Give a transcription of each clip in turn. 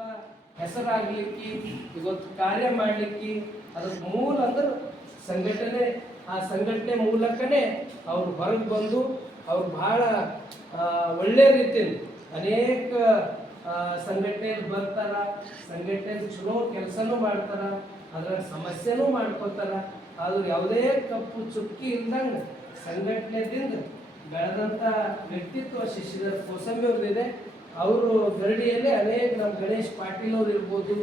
ಮೂಲ ಹೆಸರಾಗ್ಲಿಕ್ಕೆ ಇವತ್ತು ಕಾರ್ಯ ಮಾಡ್ಲಿಕ್ಕೆ ಅದ್ರ ಮೂಲ ಅಂದ್ರೆ ಸಂಘಟನೆ. ಆ ಸಂಘಟನೆ ಮೂಲಕನೇ ಅವ್ರು ಹೊರಗೆ ಬಂದು ಅವ್ರು ಬಹಳ ಒಳ್ಳೆ ರೀತಿಯಲ್ಲಿ ಅನೇಕ ಸಂಘಟನೆಯಲ್ಲಿ ಬರ್ತಾರ, ಸಂಘಟನೆಯಲ್ಲಿ ಚಲೋ ಕೆಲಸನೂ ಮಾಡ್ತಾರ, ಅದರ ಸಮಸ್ಯೆನೂ ಮಾಡ್ಕೋತಾರ. ಆದ್ರೂ ಯಾವುದೇ ಕಪ್ಪು ಚುಕ್ಕಿ ಇಲ್ದಂಗೆ ಸಂಘಟನೆದಿಂದ ಬೆಳೆದಂಥ ವ್ಯಕ್ತಿತ್ವ ಶಶಿಧರ್ ಕೋಸಂಬಿ ಅವ್ರದ್ದಿದೆ. ಅವರು ಗರಡಿಯಲ್ಲಿ ಅನೇಕ ನಮ್ಮ ಗಣೇಶ್ ಪಾಟೀಲ್ ಅವರು ಇರ್ಬೋದು,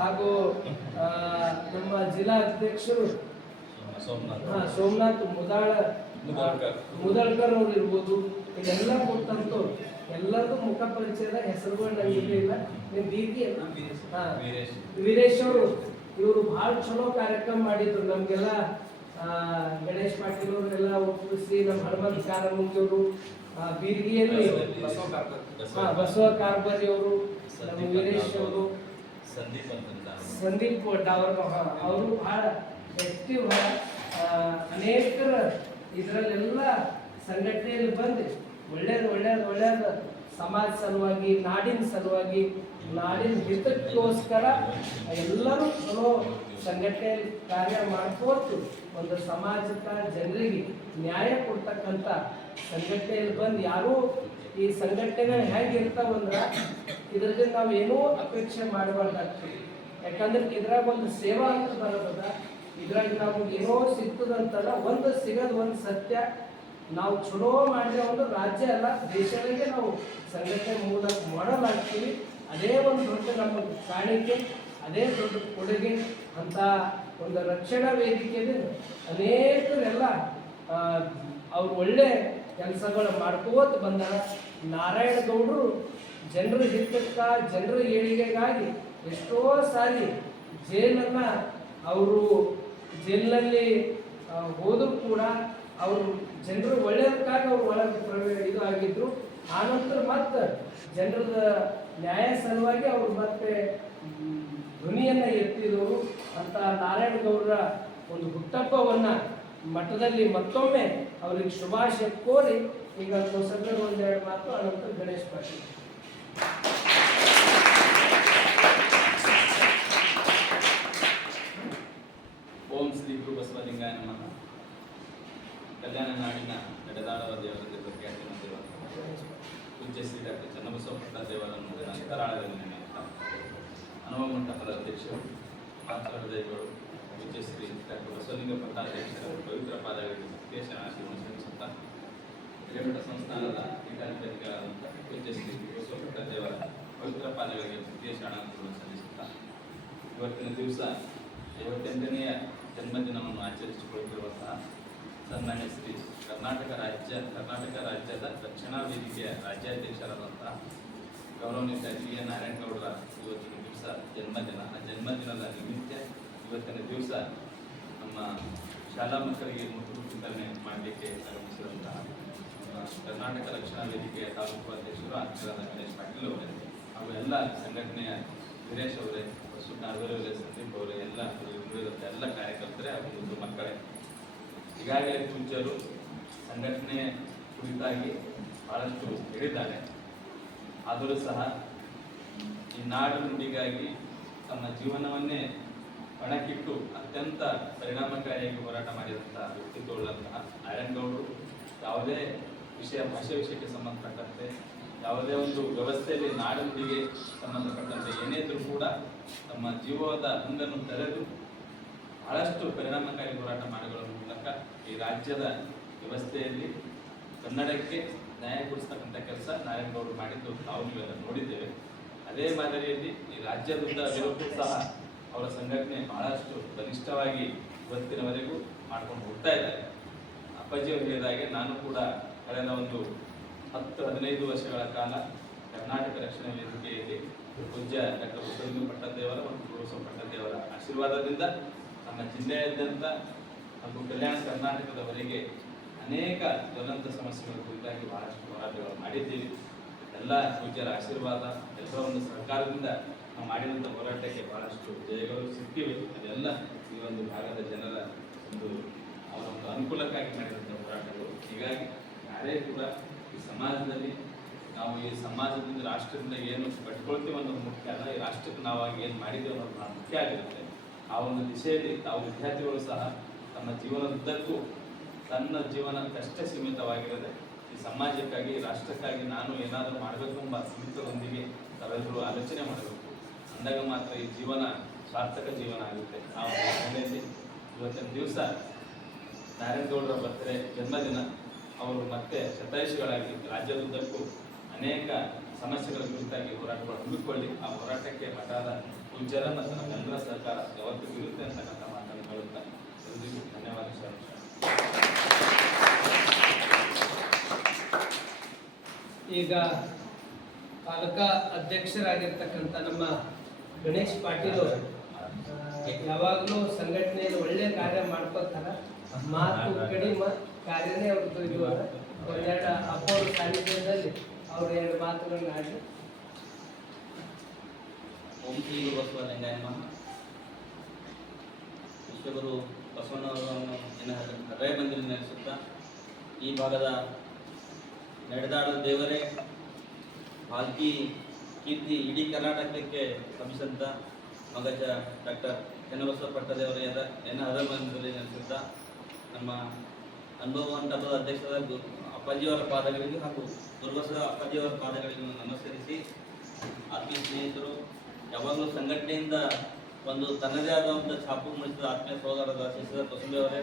ಹಾಗೂ ನಮ್ಮ ಜಿಲ್ಲಾ ಅಧ್ಯಕ್ಷರು ಸೋಮನಾಥ್ ಮುದಾಳ್ಕರ್ ಅವ್ರು ಇರ್ಬೋದು. ಇದೆಲ್ಲ ಕೊಟ್ಟಂತೂ ಎಲ್ಲರದು ಮುಖ ಪರಿಚಯದ ಹೆಸರುಗಳು ನನಗೆ ಇಲ್ಲ. ವೀರೇಶ್ ಅವರು ಇವರು ಬಹಳ ಚಲೋ ಕಾರ್ಯಕ್ರಮ ಮಾಡಿದ್ರು. ನಮ್ಗೆಲ್ಲ ಗಣೇಶ್ ಪಾಟೀಲ್ ಅವರೆಲ್ಲ ಒಪ್ಪಿಸಿ, ನಮ್ಮ ಹನುಮಂತ ಕಾರಮುಂಗಿಯವರು, ಬೀರ್ಗಿಯಲ್ಲಿ ಬಸವ ಕಾರ್ಬರಿ ಅವರು, ನಮ್ಮ ವೀರೇಶ್ ಅವರು, ಸಂದೀಪ್ ಡಾವರ್ ಅವರು ಬಹಳ ಆಕ್ಟಿವ್. ಅನೇಕರ ಇದರಲ್ಲೆಲ್ಲ ಸಂಘಟನೆಯಲ್ಲಿ ಬಂದು ಒಳ್ಳೇದು ಸಮಾಜ ಸಲುವಾಗಿ, ನಾಡಿನ ಸಲುವಾಗಿ, ನಾಡಿನ ಹಿತಕ್ಕೋಸ್ಕರ ಎಲ್ಲರೂ ಚಲೋ ಸಂಘಟನೆಯಲ್ಲಿ ಕಾರ್ಯ ಮಾಡ್ಕೋತು ಒಂದು ಸಮಾಜಕ್ಕೆ ಜನರಿಗೆ ನ್ಯಾಯ ಕೊಡ್ತಕ್ಕಂಥ ಸಂಘಟನೆಯಲ್ಲಿ ಬಂದು ಯಾರೂ ಈ ಸಂಘಟನೆಗಳು ಹೇಗೆ ಇರ್ತಾವಂದ್ರೆ ಇದರಿಂದ ನಾವು ಏನೂ ಅಪೇಕ್ಷೆ ಮಾಡಬಾರ್ದಾಗ್ತದೆ. ಯಾಕಂದ್ರೆ ಇದ್ರಾಗ ಒಂದು ಸೇವಾ ಅಂತ ಬರೋದ, ಇದ್ರಾಗ ನಮ್ಗೆ ಏನೋ ಸಿಗ್ತದಂತಲ್ಲ, ಒಂದು ಸಿಗೋದು ಒಂದು ಸತ್ಯ. ನಾವು ಚಲೋ ಮಾಡಿದ್ರೆ ಒಂದು ರಾಜ್ಯ ಅಲ್ಲ ದೇಶಗಳಿಗೆ ನಾವು ಸಂಘಟನೆ ಮೂಲಕ ಮಾಡಲಾಗ್ತೀವಿ. ಅದೇ ಒಂದು ದೊಡ್ಡ ನಮ್ಮ ಕಾಣಿಕೆ, ಅದೇ ದೊಡ್ಡ ಕೊಡುಗೆ ಅಂತ ಒಂದು ರಕ್ಷಣಾ ವೇದಿಕೆಯಲ್ಲಿ ಅನೇಕರೆಲ್ಲ ಅವ್ರು ಒಳ್ಳೆ ಕೆಲಸಗಳು ಮಾಡ್ಕೋತ ಬಂದಾರ. ನಾರಾಯಣ ಗೌಡರು ಜನರ ಹಿತಕ್ಕ, ಜನರ ಏಳಿಗೆಗಾಗಿ ಎಷ್ಟೋ ಸಾರಿ ಜೈಲನ್ನ ಅವರು ಜೈಲಿನಲ್ಲಿ ಹೋದರೂ ಕೂಡ ಅವರು ಜನರು ಒಳ್ಳೆಯದಕ್ಕಾಗಿ ಅವರು ಒಳಗೆ ಇದು ಆಗಿದ್ರು. ಆನಂತರ ಮತ್ತೆ ಜನರದ ನ್ಯಾಯ ಸಲುವಾಗಿ ಅವರು ಮತ್ತೆ ಧ್ವನಿಯನ್ನ ಎತ್ತಿದವರು ಅಂತ ನಾರಾಯಣ ಗೌಡರ ಒಂದು ಹುಟ್ಟಹಬ್ಬವನ್ನ ಮಠದಲ್ಲಿ ಮತ್ತೊಮ್ಮೆ ಅವ್ರಿಗೆ ಶುಭಾಶಯ ಕೋರಿ ಈಗ ಕೋಸಂಬಿ ಒಂದೆರಡು ಮಾತು, ಅನಂತರ ಗಣೇಶ್ ಪಾಟೀಲ್. ಓಂ ಶ್ರೀ ಗುರು ಬಸವಲಿಂಗಾಯ ನಮಃ. ಕಲ್ಯಾಣ ನಾಡಿನ ನಡೆದಾಡುವ ದೇವರ ಪ್ರಖ್ಯಾತಿ ಹೊಂದಿರುವ ಪೂಜ್ಯ ಶ್ರೀ ಡಾಕ್ಟರ್ ಚನ್ನಬಸವ ಪಟ್ಟದೇವರನ್ನು ಅಂತರಾಳದಲ್ಲಿ ನೆನೆಯುತ್ತಾ ಅನುಭವ ಮಂಟಪದ ಅಧ್ಯಕ್ಷರು ಆಚಾರ್ಯಗಳು ಪೂಜ್ಯ ಶ್ರೀ ಡಾಕ್ಟರ್ ಬಸವಲಿಂಗ ಪಟ್ಟಾಧ್ಯಕ್ಷರ ಪವಿತ್ರ ಪಾದಗಳಿಗೆ ಸತ್ಯೇಶನ ಆಶೀರ್ವಾದ ಸಲ್ಲಿಸುತ್ತಾ ಹಿರೇಮಠ ಸಂಸ್ಥಾನದ ಪೀಠಾಧಿಪತಿಗಳಾದಂಥ ಪೂಜ್ಯ ಶ್ರೀ ಬಸವ ಪಟ್ಟದೇವರ ಪವಿತ್ರ ಪಾದಗಳಿಗೆ ಸತ್ಯೇಶನ ಆಶೀರ್ವಾದ ಸಲ್ಲಿಸುತ್ತಾ ಇವತ್ತಿನ ದಿವಸ 58ನೆಯ ಜನ್ಮದಿನವನ್ನು ಆಚರಿಸಿಕೊಳ್ಳುತ್ತಿರುವಂತಹ ಸನ್ಮಾನ್ಯ ಶ್ರೀ ಕರ್ನಾಟಕ ರಾಜ್ಯದ ರಕ್ಷಣಾ ವೇದಿಕೆಯ ರಾಜ್ಯಾಧ್ಯಕ್ಷರಾದಂತಹ ಗೌರವಾನ್ವಿತ ಶ್ರೀ ನಾರಾಯಣ ಗೌಡರ ಇವತ್ತಿನ ದಿವಸ ಜನ್ಮದಿನ. ಆ ಜನ್ಮದಿನದ ನಿಮಿತ್ತ ಇವತ್ತಿನ ದಿವಸ ನಮ್ಮ ಶಾಲಾ ಮಕ್ಕಳಿಗೆ ಮುತ್ತು ವಿತರಣೆ ಮಾಡಲಿಕ್ಕೆ ಆಗಮಿಸಿದಂತಹ ಕರ್ನಾಟಕ ರಕ್ಷಣಾ ವೇದಿಕೆಯ ತಾಲೂಕು ಅಧ್ಯಕ್ಷರು ಆಗಿರಾದ ಗಣೇಶ್ ಪಾಟೀಲ್ ಅವರೇ, ಹಾಗೂ ಎಲ್ಲ ಸಂಘಟನೆಯ ವೀರೇಶ್ ಅವರೇ, ನಾರ್ವರವರೇ, ಸಂದೀಪ್ ಅವರೇ, ಎಲ್ಲ ಕಾರ್ಯಕರ್ತರೇ ಹಾಗೂ ಒಂದು ಮಕ್ಕಳೇ, ಈಗಾಗಲೇ ಪೂಜ್ಯರು ಸಂಘಟನೆ ಕುರಿತಾಗಿ ಬಹಳಷ್ಟು ಹೇಳಿದ್ದಾರೆ. ಆದರೂ ಸಹ ಈ ನಾಡು ನುಡಿಗಾಗಿ ತಮ್ಮ ಜೀವನವನ್ನೇ ಪಣಕ್ಕಿಟ್ಟು ಅತ್ಯಂತ ಪರಿಣಾಮಕಾರಿಯಾಗಿ ಹೋರಾಟ ಮಾಡಿದಂತಹ ವ್ಯಕ್ತಿತ್ವವುಳ್ಳಂತಹ ನಾರಾಯಣಗೌಡರು ಯಾವುದೇ ಭಾಷೆ ವಿಷಯಕ್ಕೆ ಸಂಬಂಧಪಟ್ಟಂತೆ, ಯಾವುದೇ ಒಂದು ವ್ಯವಸ್ಥೆಯಲ್ಲಿ ನಾಡು ನುಡಿಗೆ ಸಂಬಂಧಪಟ್ಟಂತೆ ಏನೇ ಇದ್ರೂ ಕೂಡ ತಮ್ಮ ಜೀವದ ಹಂಗನ್ನು ತೆರೆದು ಬಹಳಷ್ಟು ಪರಿಣಾಮಕಾರಿ ಹೋರಾಟ ಮಾಡುವ ಮೂಲಕ ಈ ರಾಜ್ಯದ ವ್ಯವಸ್ಥೆಯಲ್ಲಿ ಕನ್ನಡಕ್ಕೆ ನ್ಯಾಯ ಕೊಡಿಸ್ತಕ್ಕಂಥ ಕೆಲಸ ನಾರಾಯಣಗೌಡರು ಮಾಡಿದ್ದು ನಾವು ನೀವೆಲ್ಲ ನೋಡಿದ್ದೇವೆ. ಅದೇ ಮಾದರಿಯಲ್ಲಿ ಈ ರಾಜ್ಯದುದ್ದವಿರೋಕ್ಕೂ ಸಹ ಅವರ ಸಂಘಟನೆ ಬಹಳಷ್ಟು ಬಲಿಷ್ಠವಾಗಿ ಇವತ್ತಿನವರೆಗೂ ಮಾಡ್ಕೊಂಡು ಹೋಗ್ತಾ ಇದ್ದಾರೆ. ಅಪ್ಪಾಜಿಯವರು ಹೇಳಿದಾಗೆ ನಾನು ಕೂಡ ಕಳೆದ ಒಂದು 10-15 ವರ್ಷಗಳ ಕಾಲ ಕರ್ನಾಟಕ ರಕ್ಷಣಾ ವೇದಿಕೆಯಲ್ಲಿ ಪೂಜ್ಯ ಡಾಕ್ಟರ್ ಬಸವಲಿಂಗ ಪಟ್ಟದೇವರ ಮತ್ತು ಬಸವ ಪಟ್ಟದೇವರ ಆಶೀರ್ವಾದದಿಂದ ನಮ್ಮ ಜಿಲ್ಲೆಯಾದ್ಯಂತ ಹಾಗೂ ಕಲ್ಯಾಣ ಕರ್ನಾಟಕದವರೆಗೆ ಅನೇಕ ಜ್ವಲಂತ ಸಮಸ್ಯೆಗಳ ಕುರಿತಾಗಿ ಬಹಳಷ್ಟು ಹೋರಾಟಗಳು ಮಾಡಿದ್ದೀವಿ. ಎಲ್ಲ ಪೂಜ್ಯರ ಆಶೀರ್ವಾದ, ಎಲ್ಲರ ಒಂದು ಸರ್ಕಾರದಿಂದ ನಾವು ಮಾಡಿದಂಥ ಹೋರಾಟಕ್ಕೆ ಬಹಳಷ್ಟು ಜಯಗಳು ಸಿಕ್ಕಿವೆ. ಅದೆಲ್ಲ ಈ ಒಂದು ಭಾಗದ ಜನರ ಅವರ ಒಂದು ಅನುಕೂಲಕ್ಕಾಗಿ ಮಾಡಿದಂಥ ಹೋರಾಟಗಳು. ಹೀಗಾಗಿ ಯಾರೇ ಕೂಡ ಈ ಸಮಾಜದಲ್ಲಿ ನಾವು ಈ ಸಮಾಜದಿಂದ ರಾಷ್ಟ್ರದಿಂದ ಏನು ಕಟ್ಕೊಳ್ತೀವಿ ಅನ್ನೋದು ಮುಖ್ಯ ಅಲ್ಲ, ಈ ರಾಷ್ಟ್ರಕ್ಕೆ ನಾವಾಗಿ ಏನು ಮಾಡಿದ್ದೀವಿ ಅನ್ನೋದು ನಾವು ಮುಖ್ಯ ಆಗಿರುತ್ತೆ. ಆ ಒಂದು ದಿಶೆಯಲ್ಲಿ ತಾವು ವಿದ್ಯಾರ್ಥಿಗಳು ಸಹ ತಮ್ಮ ಜೀವನದುದ್ದಕ್ಕೂ ತನ್ನ ಜೀವನಕ್ಕಷ್ಟೇ ಸೀಮಿತವಾಗಿರದೆ ಈ ಸಮಾಜಕ್ಕಾಗಿ ರಾಷ್ಟ್ರಕ್ಕಾಗಿ ನಾನು ಏನಾದರೂ ಮಾಡಬೇಕು ಎಂಬ ಸೀಮಿತದೊಂದಿಗೆ ತಾವೆಲ್ಲರೂ ಆಲೋಚನೆ ಮಾಡಬೇಕು. ಅಂದಾಗ ಮಾತ್ರ ಈ ಜೀವನ ಸಾರ್ಥಕ ಜೀವನ ಆಗುತ್ತೆ. ಆ ಒಂದು ಹಿನ್ನೆಲೆಯಲ್ಲಿ ಇವತ್ತಿನ ದಿವಸ ನಾರಾಯಣಗೌಡರ ಬರ್ತ್ಡೇ ಜನ್ಮದಿನ. ಅವರು ಮತ್ತೆ ಶತಾಯುಷಿಗಳಾಗಿ ರಾಜ್ಯದುದ್ದಕ್ಕೂ ಅನೇಕ ಸಮಸ್ಯೆಗಳ ಕುರಿತಾಗಿ ಹೋರಾಟಗಳು ಹಮ್ಮಿಕೊಳ್ಳಿ. ಆ ಹೋರಾಟಕ್ಕೆ ಮಠದ ಪೂಜ್ಯರ ಮತ್ತು ನಮ್ಮೆಲ್ಲರ ಸಹಕಾರ ಯಾವತ್ತಿಗೂ ಇರುತ್ತೆ ಅಂತಕ್ಕಂಥ ಮಾತನ್ನು ಹೇಳುತ್ತಾ ಎಲ್ಲರಿಗೂ ಧನ್ಯವಾದ ಸರ್. ಈಗ ತಾಲೂಕಾ ಅಧ್ಯಕ್ಷರಾಗಿರ್ತಕ್ಕಂಥ ನಮ್ಮ ಗಣೇಶ್ ಪಾಟೀಲ್ ಅವರು ಯಾವಾಗಲೂ ಸಂಘಟನೆಯಲ್ಲಿ ಒಳ್ಳೆ ಕಾರ್ಯ ಮಾಡ್ಕೋತಾರ. ಮಾತು ಕಡಿಮೆ, ಕಾರ್ಯನೇ ಅವ್ರದ್ದು. ಇದು ಒಂದೆರಡು ಅಪ್ಪವ್ರ ಸಾನ್ನಿಧ್ಯದಲ್ಲಿ ಅವ್ರು ಎರಡು ಮಾತುಗಳನ್ನ ಆಡಿ. ಓಂ ಶ್ರೀ ಗುರು ಬಸವಲಿಂಗಾಯ ನಮಃ. ವಿಶ್ವಗುರು ಬಸವಣ್ಣವರನ್ನು ಹೃದಯ ಬಂದಿರಿ ನೆಲೆಸುತ್ತಾ ಈ ಭಾಗದ ನಡೆದಾಡದ ದೇವರೇ ಭಾಲ್ಕಿ ಕೀರ್ತಿ ಇಡೀ ಕರ್ನಾಟಕಕ್ಕೆ ಹಬ್ಬಿಸಂತ ಮಗಜ ಡಾಕ್ಟರ್ ಚನ್ನಬಸವ ಪಟ್ಟದೇವರ ಹೃದಯ ಬಂದಿರಿ ನೆಲೆಸುತ್ತಾ ನಮ್ಮ ಅನುಭವ ಮಂಟಪದ ಅಧ್ಯಕ್ಷರಾದ ಅಪ್ಪಾಜಿಯವರ ಪಾದಗಳಿಗೆ ಹಾಗೂ ಗುರುಬಸವ ಅಪ್ಪಾಜಿಯವರ ಪಾದಗಳಿಗೆ ನಮಸ್ಕರಿಸಿ, ಆತ್ಮೀಯ ಸ್ನೇಹಿತರು, ಯಾವಾಗಲೂ ಸಂಘಟನೆಯಿಂದ ಒಂದು ತನ್ನದೇ ಆದ ಒಂದು ಛಾಪು ಮೂಡಿಸಿದ ಆತ್ಮೀಯ ಸಹೋದರದ ಶಿಶಿರ ತೊಸಂಬೆಯವರೇ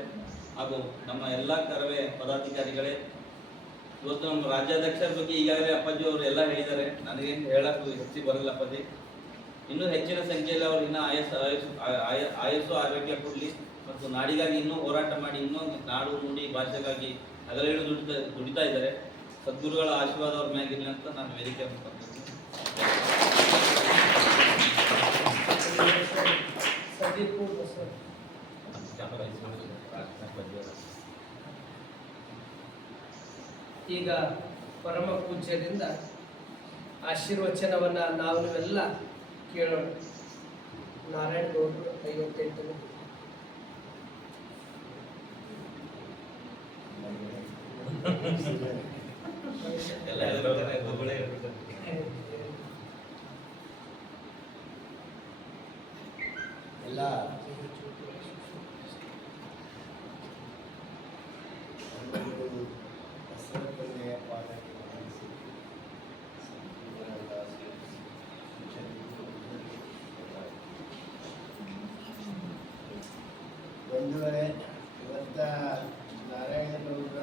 ಹಾಗೂ ನಮ್ಮ ಎಲ್ಲ ಕರವೇ ಪದಾಧಿಕಾರಿಗಳೇ, ಇವತ್ತು ನಮ್ಮ ರಾಜ್ಯಾಧ್ಯಕ್ಷರ ಬಗ್ಗೆ ಈಗಾಗಲೇ ಅಪ್ಪಾಜಿ ಅವರು ಎಲ್ಲ ಹೇಳಿದ್ದಾರೆ. ನನಗೇನು ಹೇಳಕ್ಕೆ ಹೆಚ್ಚಿಗೆ ಬರಲ್ಲ ಅಪ್ಪಾಜಿ. ಇನ್ನೂ ಹೆಚ್ಚಿನ ಸಂಖ್ಯೆಯಲ್ಲಿ ಅವರು ಇನ್ನೂ ಆಯಸ್ಸು ಆರೋಗ್ಯ ಕೊಡಲಿ ಮತ್ತು ನಾಡಿಗಾಗಿ ಇನ್ನೂ ಹೋರಾಟ ಮಾಡಿ ಇನ್ನೂ ನಾಡು ನುಡಿ ಭಾಷೆಗಾಗಿ ಹಗಲಿರುಳು ದುಡಿತಾ ಇದ್ದಾರೆ. ಸದ್ಗುರುಗಳ ಆಶೀರ್ವಾದ ಅವ್ರ ಮ್ಯಾಗಿರಲಿ ಅಂತ ನಾನು ವೇದಿಕೆ ಈಗ ಪರಮ ಪೂಜ್ಯರಿಂದ ಆಶೀರ್ವಚನವನ್ನ ನಾವು ನೀವೆಲ್ಲ ಕೇಳೋಣ. ನಾರಾಯಣ ಗೌಡರು 58 ಎಲ್ಲ ಬಸವಕನ್ಯೆಯ ಪಾದಕ್ಕೆ ನಮಿಸಿ ಬಂಧುಗಳೇ, ಇವತ್ತ ನಾರಾಯಣಗೌಡರ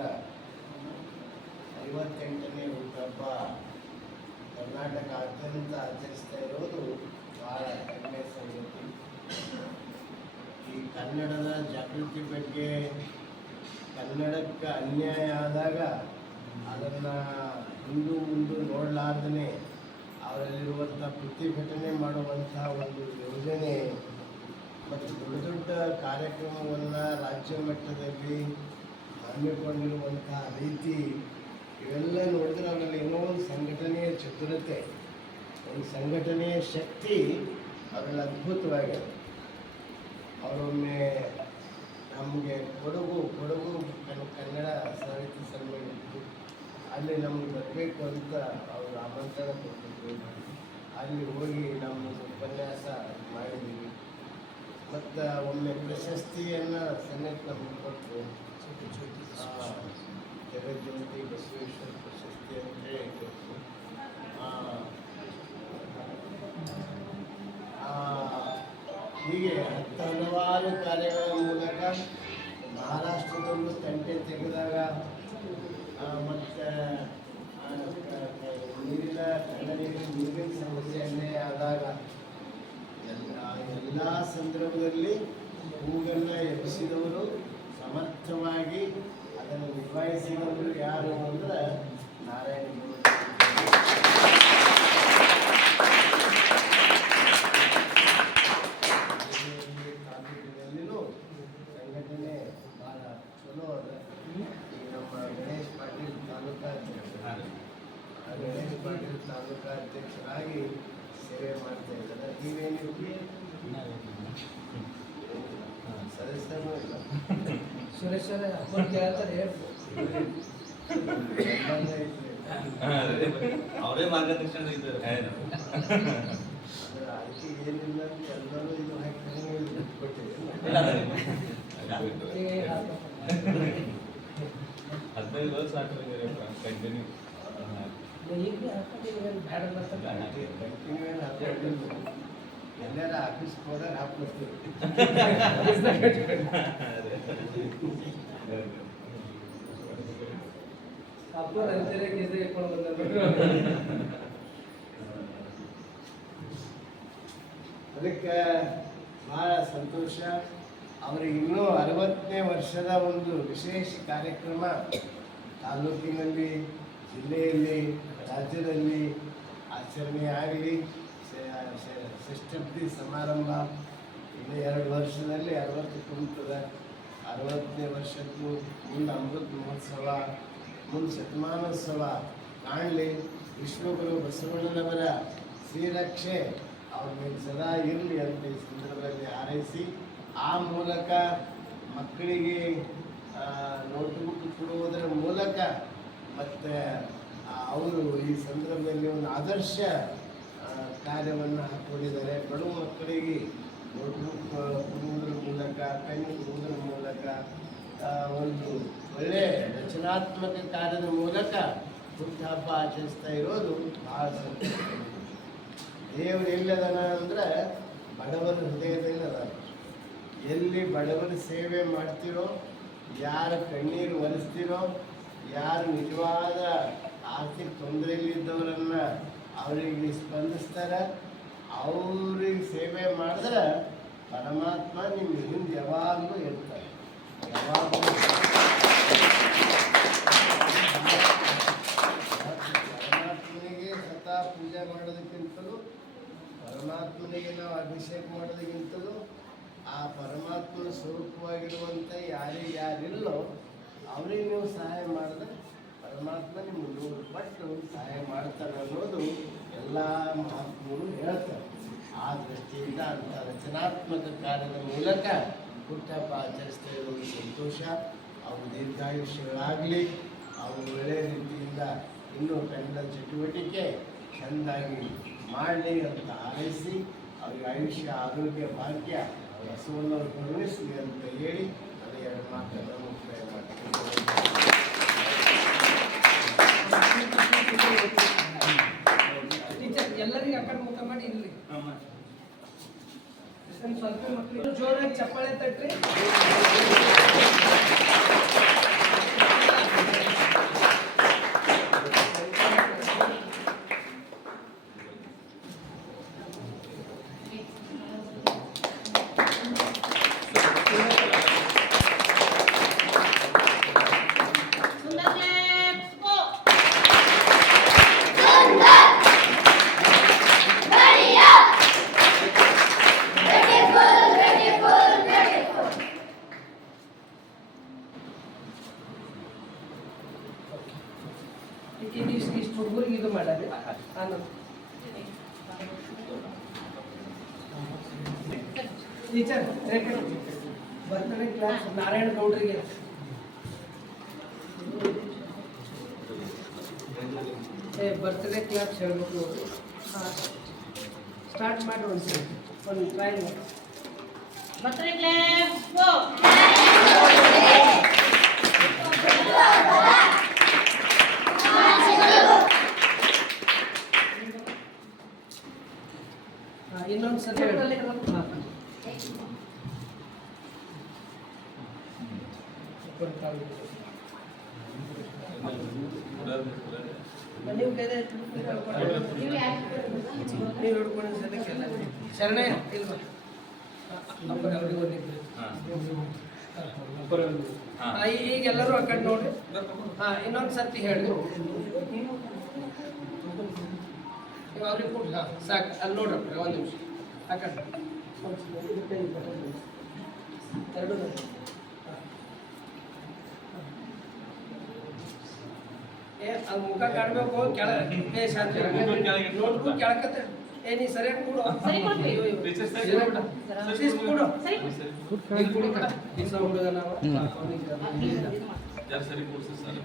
58ನೇ ಹುಟ್ಟುಹಬ್ಬ ಕರ್ನಾಟಕಾದ್ಯಂತ ಆಚರಿಸ್ತಾ ಇರೋದು ಬಹಳ ಹೆಮ್ಮೆಯ ಸಂಗತಿ. ಈ ಕನ್ನಡದ ಜಾಗೃತಿ ಬಗ್ಗೆ, ಕನ್ನಡಕ್ಕೆ ಅನ್ಯಾಯ ಆದಾಗ ಅದನ್ನು ಹಿಂದೂ ಮುಂದೆ ನೋಡಲಾರ್ದೇ ಅವರಲ್ಲಿರುವಂಥ ಪ್ರತಿಭಟನೆ ಮಾಡುವಂಥ ಒಂದು ಯೋಜನೆ ಮತ್ತು ದೊಡ್ಡ ದೊಡ್ಡ ಕಾರ್ಯಕ್ರಮವನ್ನು ರಾಜ್ಯ ಮಟ್ಟದಲ್ಲಿ ಹಮ್ಮಿಕೊಂಡಿರುವಂಥ ರೀತಿ ಇವೆಲ್ಲ ನೋಡಿದ್ರೆ ಅವರಲ್ಲಿ ಏನೋ ಒಂದು ಸಂಘಟನೆಯ ಚತುರತೆ, ಒಂದು ಸಂಘಟನೆಯ ಶಕ್ತಿ ಅವರಲ್ಲಿ ಅದ್ಭುತವಾಗಿದೆ. ಅವರೊಮ್ಮೆ ನಮಗೆ ಕೊಡಗು ಕನ್ನಡ ಸಾಹಿತ್ಯ ಸಮ್ಮೇಳನ ಅಲ್ಲಿ ನಮಗೆ ಬರಬೇಕು ಅಂತ ಅವರು ಆಮಂತ್ರಣ ಕೊಟ್ಟಿದ್ರು. ಅಲ್ಲಿ ಹೋಗಿ ನಮ್ಮ ಉಪನ್ಯಾಸ ಮಾಡಿದ್ದೀವಿ. ಮತ್ತು ಒಮ್ಮೆ ಪ್ರಶಸ್ತಿಯನ್ನು ಸಮೇತ ನಮಗೆ ಕೊಟ್ಟರು. ಜಗಜ್ಯೋತಿ ಬಸವೇಶ್ವರ ಪ್ರಶಸ್ತಿ ಅಂತೇಳಿ ಕೊಟ್ಟರು. ಹೀಗೆ ಹಲವಾರು ಕಾರ್ಯಗಳ ಮೂಲಕ ಮಹಾರಾಷ್ಟ್ರದಲ್ಲೂ ತಂಟೆ ತೆಗೆದಾಗ ಮತ್ತು ನೀರಿನ ಸಮಸ್ಯೆಯನ್ನೇ ಆದಾಗ ಎಲ್ಲ ಸಂದರ್ಭದಲ್ಲಿ ಹೂವನ್ನು ಎಬ್ಬಿಸಿದವರು, ಸಮರ್ಥವಾಗಿ ಅದನ್ನು ನಿಭಾಯಿಸಿದವರು ಯಾರು ಅಂದ್ರೆ ನಾರಾಯಣಗೌಡ. ತಾಲೂಕಿನಲ್ಲಿನೂ ಸಂಘಟನೆ ಭಾಳ ಚಲೋ ಅದ. ಈಗ ನಮ್ಮ ಗಣೇಶ್ ಪಾಟೀಲ್ ತಾಲೂಕಾಧ್ಯಕ್ಷರಾಗಿ ತಾಲೂಕಾಧ್ಯಕ್ಷರಾಗಿ ಸೇವೆ ಮಾಡ್ತಾ ಇದ್ದಾರೆ. ನೀವೇನು ಸದಸ್ಯನೂ ಇಲ್ಲ. ಸುರೇಶ್ ಅವರೇ, ಅಪ್ಪ ಕೇಳ್ತಾರೆ. ಅವರೇ ಮಾರ್ಗದರ್ಶನ ಇದ್ದಾರೆ. ಅದರ ಆಯ್ಕೆ ಏನಿಲ್ಲ ಅಂತ ಎಲ್ಲರೂ ಇದು ಹಾಕಿ ಕೊಟ್ಟಿದೆ. 15 ವರ್ಷ ಹಾಕಿದ್ರೆ ಕಂಟಿನ್ಯೂ ಎಲ್ಲರ ಆಫೀಸ್ ಹೋದಾಗ ಹಾಕ್ಬಿಡ್ತೀವಿ. ಅದಕ್ಕೆ ಬಹಳ ಸಂತೋಷ. ಅವರಿಗೆ ಇನ್ನೂ 60ನೇ ವರ್ಷದ ಒಂದು ವಿಶೇಷ ಕಾರ್ಯಕ್ರಮ ತಾಲೂಕಿನಲ್ಲಿ, ಜಿಲ್ಲೆಯಲ್ಲಿ, ರಾಜ್ಯದಲ್ಲಿ ಆಚರಣೆ ಆಗಲಿ. ಷಷ್ಠಿ ಸಮಾರಂಭ ಇನ್ನು 2 ವರ್ಷದಲ್ಲಿ 60 ಕುಂತದ. 60ನೇ ವರ್ಷಕ್ಕೂ ಮುಂದೆ ಅಮೃತ ಮಹೋತ್ಸವ, ಮುಂದೆ ಶತಮಾನೋತ್ಸವ ಕಾಣಲಿ. ವಿಶ್ವಗುರು ಬಸವಣ್ಣನವರ ಶ್ರೀರಕ್ಷೆ ಅವ್ರ ಮೇಲೆ ಸದಾ ಇರಲಿ ಅಂತ ಈ ಸಂದರ್ಭದಲ್ಲಿ ಹಾರೈಸಿ, ಆ ಮೂಲಕ ಮಕ್ಕಳಿಗೆ ನೋಟ್ಬುಕ್ ಕೊಡುವುದರ ಮೂಲಕ ಮತ್ತು ಅವರು ಈ ಸಂದರ್ಭದಲ್ಲಿ ಒಂದು ಆದರ್ಶ ಕಾರ್ಯವನ್ನು ಹಾಕೊಂಡಿದ್ದಾರೆ. ಬಡವ ಮಕ್ಕಳಿಗೆ ನೋಟ್ಬುಕ್ ಕೊಡುವುದರ ಮೂಲಕ, ಪೆನ್ ಕೊಡುವುದರ ಮೂಲಕ, ಒಂದು ಒಳ್ಳೆಯ ರಚನಾತ್ಮಕ ಕಾರ್ಯದ ಮೂಲಕ ಹುಟ್ಟುಹಬ್ಬ ಆಚರಿಸ್ತಾ ಇರೋದು ಬಹಳ ಸಂತೋಷ. ದೇವರು ಎಲ್ಲದನ ಅಂದ್ರೆ ಬಡವರ ಹೃದಯದಲ್ಲಿ ಅದ. ಎಲ್ಲಿ ಬಡವರ ಸೇವೆ ಮಾಡ್ತಿರೋ, ಯಾರು ಕಣ್ಣೀರು ಒರೆಸ್ತಿರೋ, ಯಾರು ನಿಜವಾದ ಆರ್ಥಿಕ ತೊಂದರೆಯಲ್ಲಿದ್ದವರನ್ನು ಅವರಿಗೆ ಸ್ಪಂದಿಸ್ತಾರೆ, ಅವ್ರಿಗೆ ಸೇವೆ ಮಾಡಿದ್ರೆ ಪರಮಾತ್ಮ ನಿಮ್ಮ ಹಿಂದೆ ಯಾವಾಗಲೂ ಇರ್ತಾರೆ. ಯಾವಾಗಲೂ ಪರಮಾತ್ಮನಿಗೆ ಸದಾ ಪೂಜೆ ಮಾಡೋದಕ್ಕಿಂತಲೂ, ಪರಮಾತ್ಮನಿಗೆ ನಾವು ಅಭಿಷೇಕ ಮಾಡೋದಕ್ಕಿಂತಲೂ ಆ ಪರಮಾತ್ಮನ ಸ್ವರೂಪವಾಗಿರುವಂಥ ಯಾರಿಲ್ಲೋ ಅವರಿಗೆ ನೀವು ಸಹಾಯ ಮಾಡಿದ್ರೆ ಪರಮಾತ್ಮ ನಿಮ್ಗೆ 100 ಪಟ್ಟು ಸಹಾಯ ಮಾಡ್ತಾರೆ ಅನ್ನೋದು ಎಲ್ಲ ಮಹಾತ್ಮರು ಹೇಳ್ತಾರೆ. ಆ ದೃಷ್ಟಿಯಿಂದ ಅಂಥ ರಚನಾತ್ಮಕ ಕಾರ್ಯದ ಮೂಲಕ ಹುಟ್ಟುಹಬ್ಬ ಆಚರಿಸ್ತಾ ಇರೋದು ಸಂತೋಷ. ಅವರು ದೀರ್ಘಾಯುಷ್ಯಗಳಾಗಲಿ, ಅವರು ಒಳ್ಳೆಯ ರೀತಿಯಿಂದ ಇನ್ನೂ ಕನ್ನಡ ಚಟುವಟಿಕೆ ಚೆಂದಾಗಿ ಮಾಡಲಿ ಅಂತ ಹಾರೈಸಿ, ಅವರಿಗೆ ಆಯುಷ್ಯ, ಆರೋಗ್ಯ, ಭಾಗ್ಯ ಬಸವಣ್ಣವರು ಕರುಣಿಸಲಿ ಅಂತ ಹೇಳಿ ಅದು 2 ಮಾತನ್ನು ಮುಕ್ತಾಯ ಮಾಡ್ತೀನಿ. ಎಲ್ಲರಿಗೆ ಆ ಕಡೆ ಮುಖ ಮಾಡಿ ಇರಲಿ. ಸ್ವಲ್ಪ ಮಕ್ಕಳು ಜೋರಾಗಿ ಚಪ್ಪಾಳೆ ತಟ್ರಿ. ಇಷ್ಟು ಹುಡುಗರಿಗೆ ಇದು ಮಾಡಾರೆ. ಟೀಚರ್ ಬರ್ತಡೇ ಕ್ಲಾಸ್ ನಾರಾಯಣ ಗೌಡ್ರಿಗೆ ಬರ್ತ್ಡೇ ಕ್ಲಾಸ್ ಹೇಳ್ಬೇಕು. ಸ್ಟಾರ್ಟ್ ಮಾಡಿ ಒಂದು ಟ್ರೈ ಮಾಡಿ. Birthday class go. ಇನ್ನೊಂದು ಸಲ ನೀವು ಹಿಡ್ಕೊಂಡು ಸಲಕ್ಕೆಲ್ಲ ಶರಣಯ್ಯ ಇಲ್ವ ಈಗ ಎಲ್ಲರೂ ಆ ಕಡೆ ನೋಡ್ರಿ. ಇನ್ನೊಂದು ಸರ್ತಿ ಹೇಳಿ ಅವ್ರಿಗೆ ಕೊಡಿ. ಸಾಕು, ಅಲ್ಲಿ ನೋಡ್ರಪ್ಪ 1 ನಿಮಿಷ ಆ ಕಡೆ 2 ಅದು ಮುಖ ಕಾಣಬೇಕು. ನೋಟ್ಬುಕ್ ಕೆಳಕತ್ತೆ. ನೀ ಸರಿಯಾಗಿ ಕೊಡು. ಕೊಡು. जरा सरी ಕೂಡ್ಸಿ ಸರ್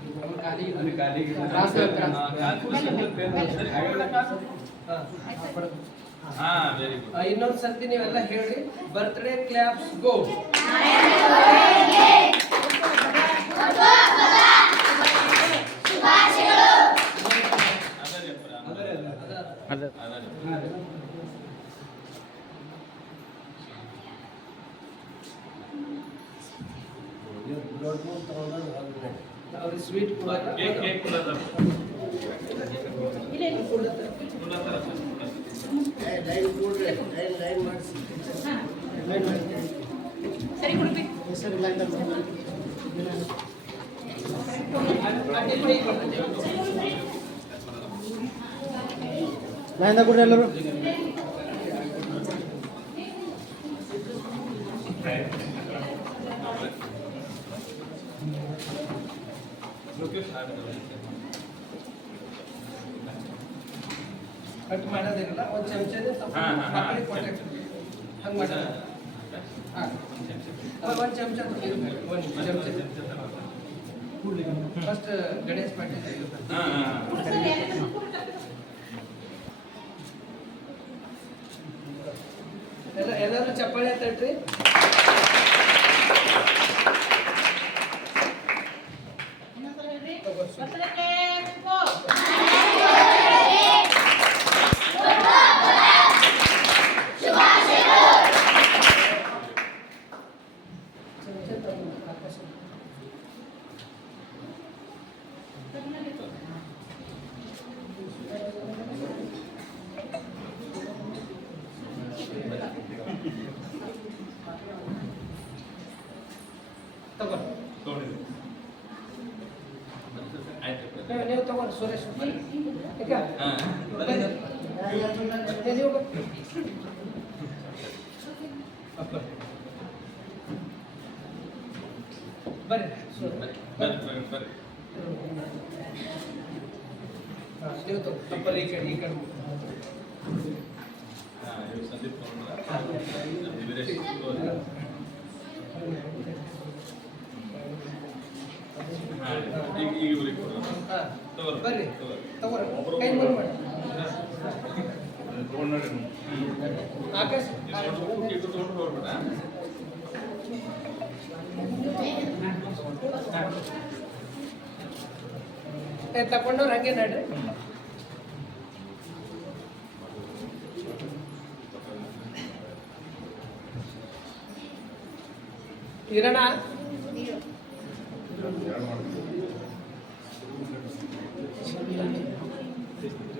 ಹಾ ವೆರಿ ಗುಡ್ ಇನ್ನೊಂದು ಸರ್ತಿ ನೀವೆಲ್ಲ ಹೇಳಿ ಬರ್ತ್ಡೇ ಕ್ಲಾಪ್ಸ್ ಗೋ. ಅವ್ರಿಗೆ ಸ್ವೀಟ್ ಕೇಕ್ ಕೇಕ್ ಕೂಡ ಅದ ಇಲ್ಲೇ ಕೂಡ ತರ ಲೈನ್ ಕೂಡ್ರಿ ಲೈನ್ ಮಾಡಿಸಿ ಸರಿ ಕೊಡ್ಬೇಕು. ಲೈನ್ ಕೊಡ್ರಿ ಎಲ್ಲರೂ. ಕಟ್ ಮಾಡೋದಿರಲ್ಲ ಒಂದು ಚಮಚದ ಮಕ್ಕಳಿಗೆ ಕೊಟ್ಟೆ ಹಂಗೆ ಮಾಡೋದು. ಹಾಂ ಒಂದು ಚಮಚ ಒಂದು ಚಮಚ ಫಸ್ಟ್ ಗಣೇಶ್ ಪಾಟೀಲ್ ಎಲ್ಲರೂ ಚಪ್ಪಾಳೆ ತಟ್ರಿ. ಇನ್ನೊಂದ್ಸಲ ಹೇಳ್ರಿ. ಬರ್ತ್ಡೇ ಕ್ಲಾಪ್ಸ್ ಗೋ. ನೀವು ತಗೊಂಡು ಸುರೇಶ್ ಈಗ ನೀವು ಬರ್ರಿ ನೀವು ತಪ್ಪಲ್ಲಿ ಈ ಕಡೆ ಸಂದೀಪ್ ಬರ್ರಿ ತಗೋರಿ ಕೈ ಮುಂದೆ ಮಾಡಿ ಆಕಾಶ್ ತಕೊಂಡವ್ರು ಹಂಗೆ ನಡ್ರಿ. ಇರೋಣ